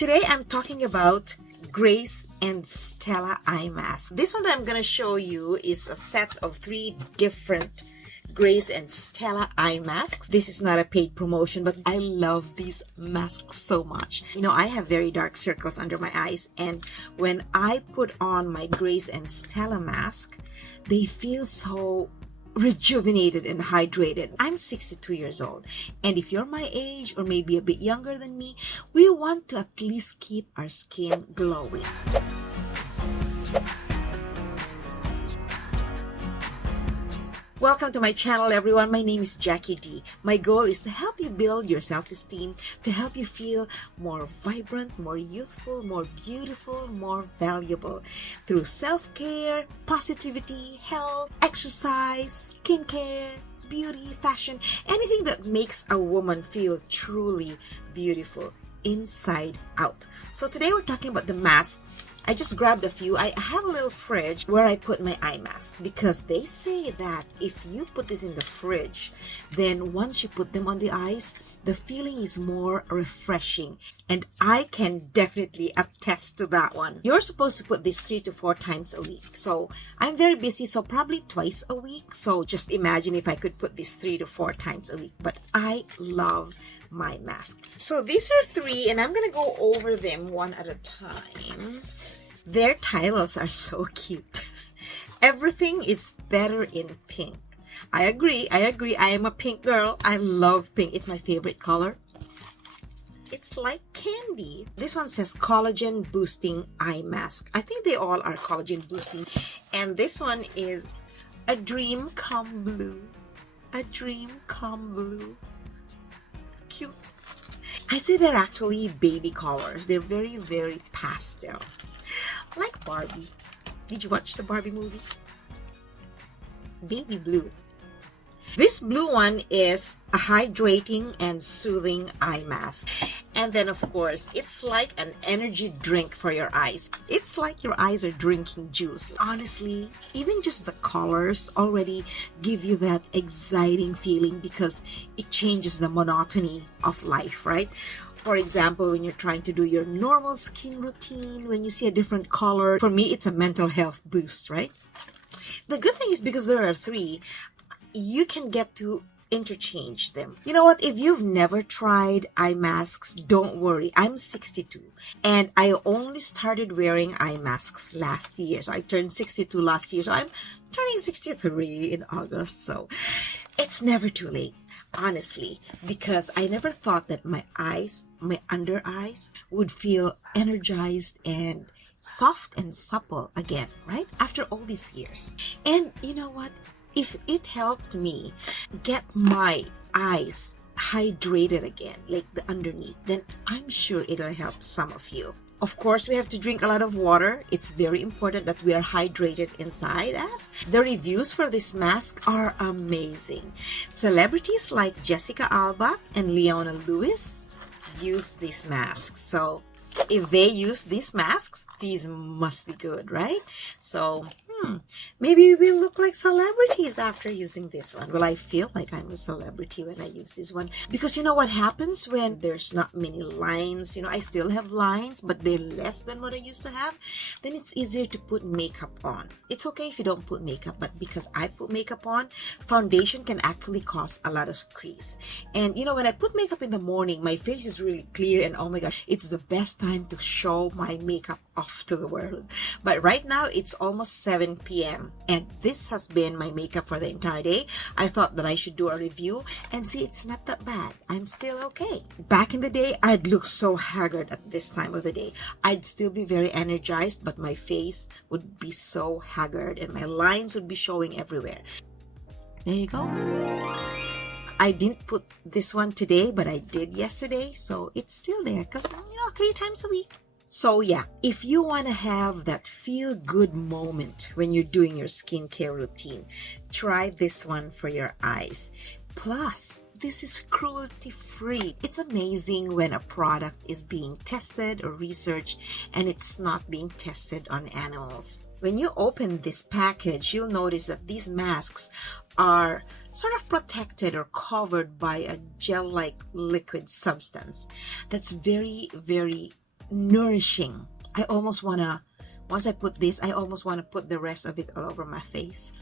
Today I'm talking about Grace and Stella eye mask. This one that I'm going to show you is a set of 3 different Grace and Stella eye masks. This is not a paid promotion, but I love these masks so much. You know, I have very dark circles under my eyes, and when I put on my Grace and Stella mask, they feel so rejuvenated and hydrated. I'm 62 years old, and if you're my age or maybe a bit younger than me, we want to at least keep our skin glowing. Welcome to my channel, everyone. My name is Jackie D. My goal is to help you build your self-esteem, to help you feel more vibrant, more youthful, more beautiful, more valuable through self-care, positivity, health, exercise, skincare, beauty, fashion, anything that makes a woman feel truly beautiful inside out. So today we're talking about the mask. I just grabbed a few. I have a little fridge where I put my eye mask because they say that if you put this in the fridge, then once you put them on the eyes, the feeling is more refreshing. And I can definitely attest to that one. You're supposed to put this 3 to 4 times a week. So I'm very busy, so probably twice a week. So just imagine if I could put this 3 to 4 times a week. But I love my mask. So these are 3, and I'm gonna go over them one at a time. Their titles are so cute. Everything is better in pink. I agree. I am a pink girl. I love pink. It's my favorite color. It's like candy. This one says collagen boosting eye mask. I think they all are collagen boosting. And this one is a dream come blue. A dream come blue. Cute. I'd say they're actually baby colors. They're very, very pastel. Like Barbie. Did you watch the Barbie movie? Baby blue. This blue one is a hydrating and soothing eye mask. And then, of course, it's like an energy drink for your eyes. It's like your eyes are drinking juice. Honestly, even just the colors already give you that exciting feeling because it changes the monotony of life, right? For example, when you're trying to do your normal skin routine, when you see a different color, for me, it's a mental health boost, right? The good thing is because there are 3, you can get to interchange them. You know what? If you've never tried eye masks, don't worry. I'm 62 and I only started wearing eye masks last year. So I turned 62 last year. So I'm turning 63 in August. So it's never too late. Honestly, because I never thought that my eyes, my under eyes would feel energized and soft and supple again, right? After all these years. And you know what? If it helped me get my eyes hydrated again, like the underneath, then I'm sure it'll help some of you. Of course, we have to drink a lot of water. It's very important that we are hydrated inside us. The reviews for this mask are amazing. Celebrities like Jessica Alba and Leona Lewis use these masks. So if they use these masks, these must be good, right? So maybe we'll look like celebrities after using this one. Well, I feel like I'm a celebrity when I use this one. Because you know what happens when there's not many lines? You know, I still have lines, but they're less than what I used to have. Then it's easier to put makeup on. It's okay if you don't put makeup, but because I put makeup on, foundation can actually cause a lot of crease. And you know, when I put makeup in the morning, my face is really clear and oh my gosh, it's the best time to show my makeup off to the world. But right now, it's almost 7 p.m. and this has been my makeup for the entire day. I thought that I should do a review and see it's not that bad. I'm still okay. Back in the day, I'd look so haggard at this time of the day. I'd still be very energized, but my face would be so haggard and my lines would be showing everywhere. There you go. I didn't put this one today, but I did yesterday, so it's still there because, you know, 3 times a week. So yeah, if you want to have that feel-good moment when you're doing your skincare routine, try this one for your eyes. Plus, this is cruelty-free. It's amazing when a product is being tested or researched and it's not being tested on animals. When you open this package, you'll notice that these masks are sort of protected or covered by a gel-like liquid substance that's very, very nourishing. I almost wanna, once I put this, I almost wanna put the rest of it all over my face.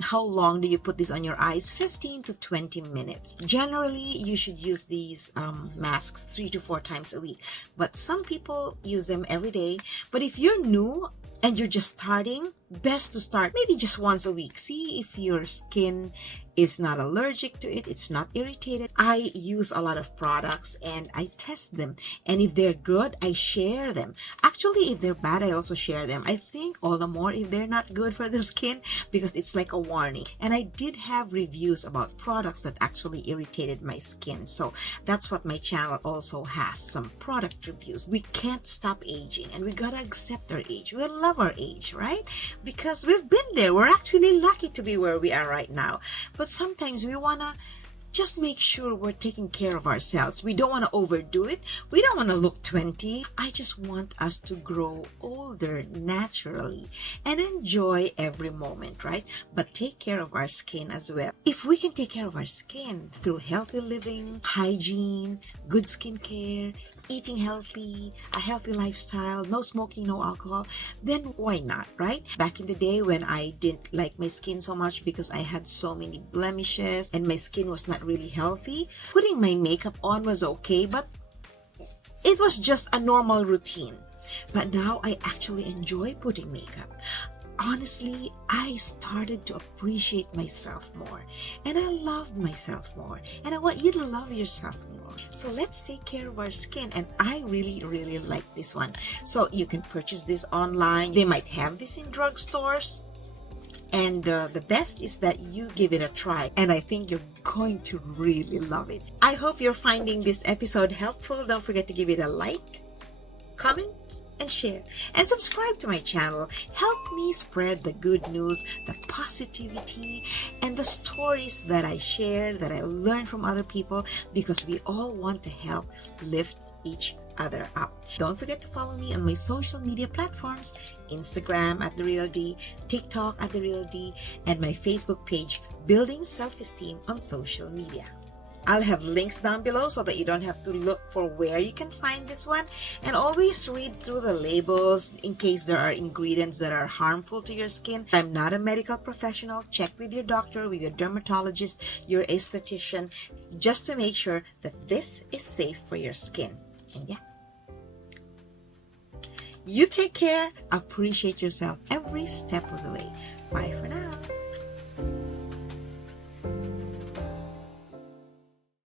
How long do you put this on your eyes? 15 to 20 minutes. Generally, you should use these masks 3 to 4 times a week. But some people use them every day. But if you're new and you're just starting, best to start maybe just once a week. See if your skin is not allergic to it, it's not irritated. I use a lot of products and I test them, and if they're good, I share them. Actually, if they're bad, I also share them. I think all the more if they're not good for the skin, because it's like a warning. And I did have reviews about products that actually irritated my skin, so that's what my channel also has, some product reviews. We can't stop aging, and we gotta accept our age. We love our age, right? Because we've been there. We're actually lucky to be where we are right now. But sometimes we want to just make sure we're taking care of ourselves. We don't want to overdo it. We don't want to look 20. I just want us to grow older naturally and enjoy every moment, right? But take care of our skin as well. If we can take care of our skin through healthy living, hygiene, good skincare, eating healthy, a healthy lifestyle, no smoking, no alcohol, then why not, right? Back in the day when I didn't like my skin so much because I had so many blemishes and my skin was not really healthy, putting my makeup on was okay, but it was just a normal routine. But now I actually enjoy putting makeup. Honestly, I started to appreciate myself more, and I loved myself more, and I want you to love yourself more. So let's take care of our skin, and I really like this one. So you can purchase this online. They might have this in drugstores, and the best is that you give it a try, and I think you're going to really love it. I hope you're finding this episode helpful. Don't forget to give it a like, comment, and share, and subscribe to my channel. Help me spread the good news, the positivity, and the stories that I share, that I learn from other people, because we all want to help lift each other up. Don't forget to follow me on my social media platforms: Instagram at The Real D, TikTok at The Real D, and my Facebook page, Building Self-Esteem on Social Media. I'll have links down below so that you don't have to look for where you can find this one. And always read through the labels in case there are ingredients that are harmful to your skin. I'm not a medical professional. Check with your doctor, with your dermatologist, your esthetician, just to make sure that this is safe for your skin. And yeah, you take care. Appreciate yourself every step of the way. Bye for now.